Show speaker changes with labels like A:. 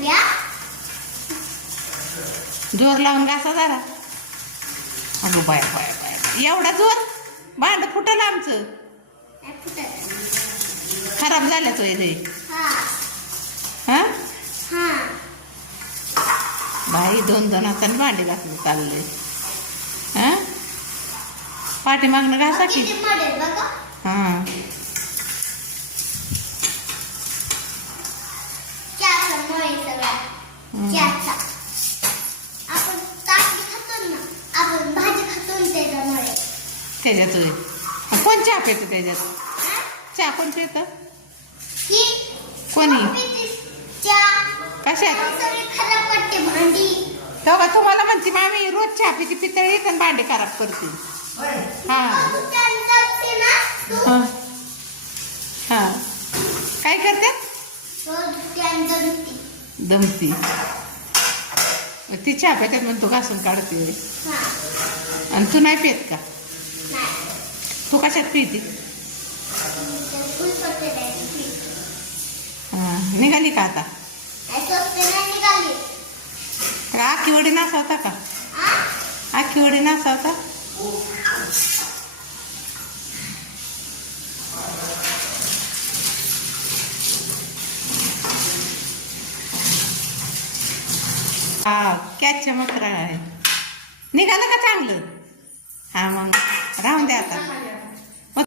A: घेऊया जोर लावून घासा जरा. अगं बाय बाय बाय एवढा जोर? भांड फुटलं आमचं. खराब झालं तो
B: हे.
A: हां? बाई दोन दोन हाताने भांडी घासले चालले हां? पाठीमागणं घासा की. हां.
B: चहाचा आपण काकडी खातो ना आपण भाजी खातो ना त्याच्यामुळे.
A: त्याच्यात होय कोण चहा पितं त्याच्यात? चहा कोण पितं?
B: ही
A: कोणी?
B: चहा
A: कशात?
B: सगळी खराब पडते भांडी.
A: तेव्हा तुम्हाला म्हणते मामी रोज चहा पिती पितळी आणि भांडी खराब करते. हा.
B: तू त्यांना असते ना तू.
A: हा. हा. काय करते?
B: त्यांना.
A: दमती ती चहा पितात म्हणून तू घासून काढते. आणि तू नाही पित का? तू कशात पिते. हा निघाली का आता? आखी वडी नासावता का?
B: आ?
A: आखी वडी नासावता? हा कॅच चमत्कार आहे. निघालं का चांगलं? हा मग राहून द्या आता.